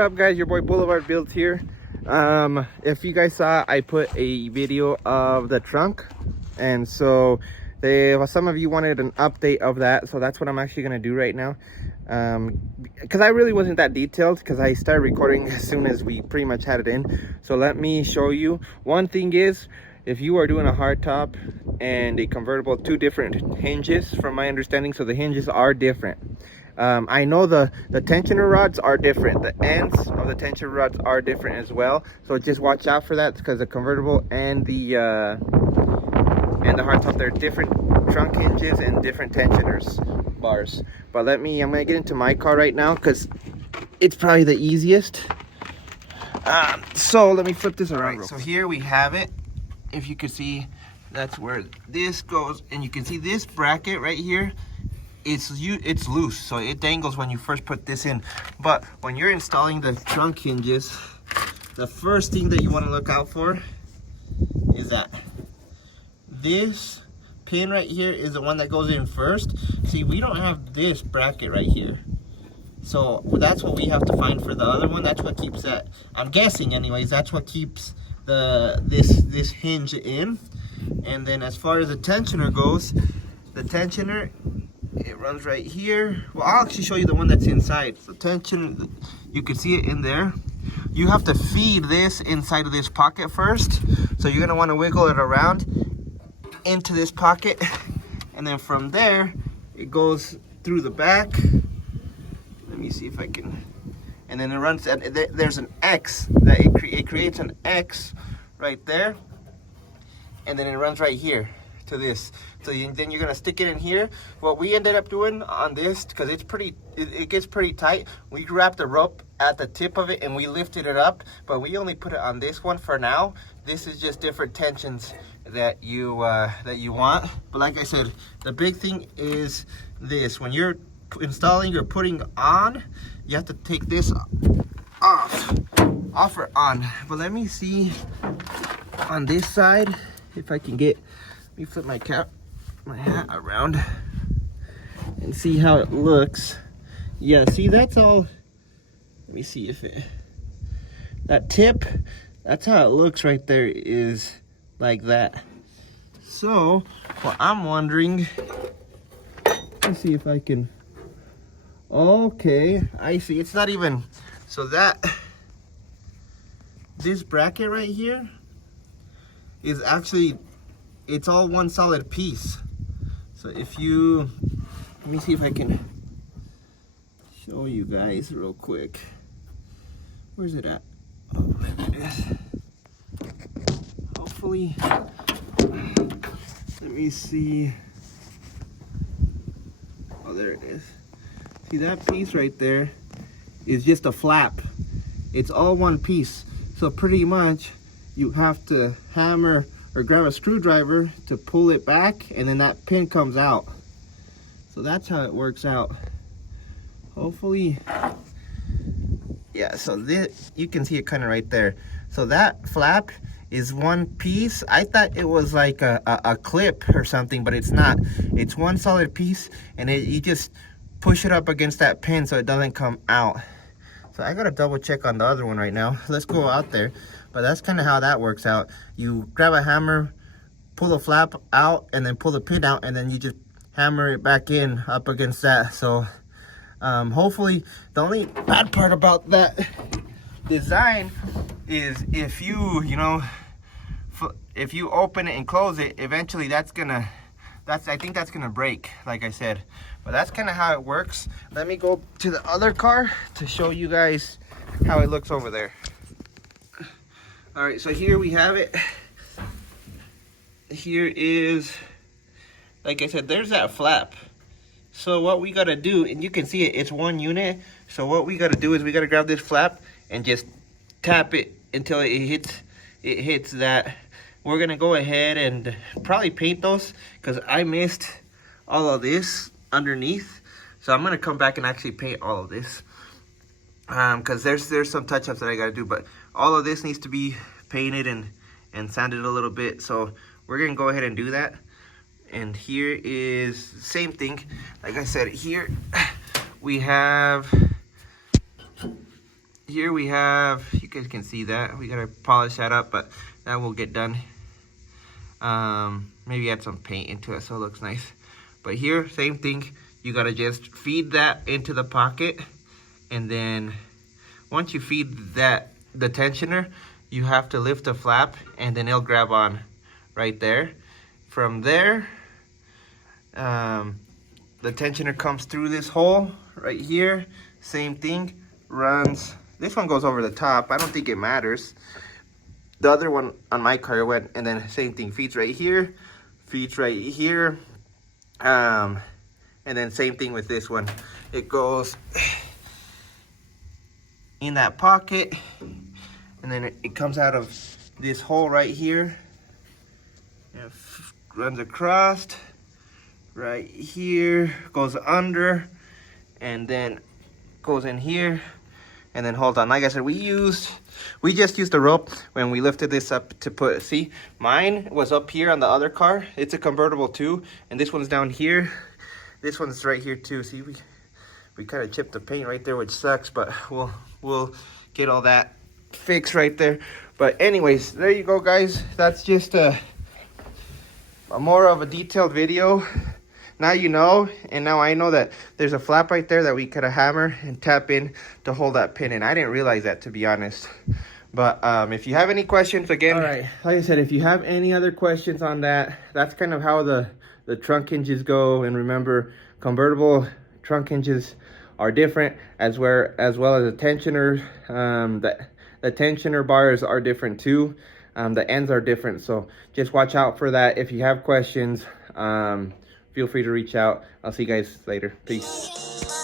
up, guys? Your boy Boulevard Builds here. If you guys saw, I put a video of the trunk, and so some of you wanted an update of that, so that's what I'm actually gonna do right now. Because I really wasn't that detailed, because I started recording as soon as we pretty much had it in. So let me show you. One thing is, if you are doing a hardtop and a convertible, two different hinges from my understanding, so the hinges are different. I know the tensioner rods are different. The ends of the tensioner rods are different as well. So just watch out for that, because the convertible and the hardtop, they're different trunk hinges and different tensioners bars. But I'm gonna get into my car right now, because it's probably the easiest. So let me flip this around. So here we have it. If you can see, that's where this goes, and you can see this bracket right here. It's loose, so it dangles when you first put this in. But when you're installing the trunk hinges, the first thing that you want to look out for is that this pin right here is the one that goes in first. See, we don't have this bracket right here, so that's what we have to find for the other one. That's what keeps that, I'm guessing anyways, that's what keeps this hinge in. And then as far as the tensioner goes, the tensioner, it runs right here. Well, I'll actually show you the one that's inside. So tension, you can see it in there. You have to feed this inside of this pocket first. So you're gonna wanna wiggle it around into this pocket. And then from there, it goes through the back. Let me see if I can. And then it runs, there's an X, that it creates an X right there. And then it runs right here to this. So then you're gonna stick it in here. What we ended up doing on this, because it gets pretty tight, we wrapped the rope at the tip of it and we lifted it up, but we only put it on this one for now. This is just different tensions that you want. But like I said, the big thing is this: when you're installing or putting on, you have to take this off or on. But let me see on this side if I can get, let me flip my hat around and see how it looks. Yeah, see, that's all. Let me see if that tip, that's how it looks right there, is like that. So what I'm wondering, let's see if I can, okay, I see, it's not even, so this bracket right here is actually, it's all one solid piece. So if you, let me see if I can show you guys real quick. Where's it at? Oh, there it is. Hopefully, let me see. Oh, there it is. See, that piece right there is just a flap. It's all one piece. So pretty much you have to hammer or grab a screwdriver to pull it back, and then that pin comes out. So that's how it works out. Hopefully, yeah, so this, you can see it kind of right there. So that flap is one piece. I thought it was like a clip or something, but it's not. It's one solid piece, and you just push it up against that pin so it doesn't come out. So I gotta double check on the other one right now. Let's go out there. But that's kind of how that works out. You grab a hammer, pull the flap out, and then pull the pin out, and then you just hammer it back in up against that. So hopefully, the only bad part about that design is if if you open it and close it, eventually I think that's gonna break, like I said. But that's kind of how it works. Let me go to the other car to show you guys how it looks over there. All right, so here we have it. Here is, like I said, there's that flap. So what we gotta do, and you can see it, it's one unit. So what we gotta do is we gotta grab this flap and just tap it until it hits that. We're gonna go ahead and probably paint those, because I missed all of this underneath. So I'm gonna come back and actually paint all of this. Because there's some touch-ups that I gotta do, but all of this needs to be painted and sanded a little bit. So we're gonna go ahead and do that. And here is same thing. Like I said, here we have here we have, you guys can see that. We gotta polish that up, but that will get done. Maybe add some paint into it so it looks nice. But here, same thing. You gotta just feed that into the pocket, and then once you feed that, the tensioner, you have to lift the flap, and then it'll grab on right there. From there, the tensioner comes through this hole right here. Same thing, runs. This one goes over the top. I don't think it matters. The other one on my car went, and then same thing, feeds right here, feeds right here. And then same thing with this one. It goes in that pocket, and then it comes out of this hole right here. It runs across, right here, goes under, and then goes in here, and then hold on. Like I said, we just used the rope when we lifted this up to put, see, mine was up here on the other car. It's a convertible too, and this one's down here. This one's right here too. See, we kind of chipped the paint right there, which sucks, but we'll get all that fixed right there. But anyways, there you go, guys. That's just a more of a detailed video. Now you know, and now I know that there's a flap right there that we could hammer and tap in to hold that pin in. I didn't realize that, to be honest. But if you have any questions, again, all right, like I said, if you have any other questions on that, that's kind of how the trunk hinges go. And remember, convertible trunk hinges are different, as well as the tensioner. The tensioner bars are different too. The ends are different, so just watch out for that. If you have questions, feel free to reach out. I'll see you guys later. Peace.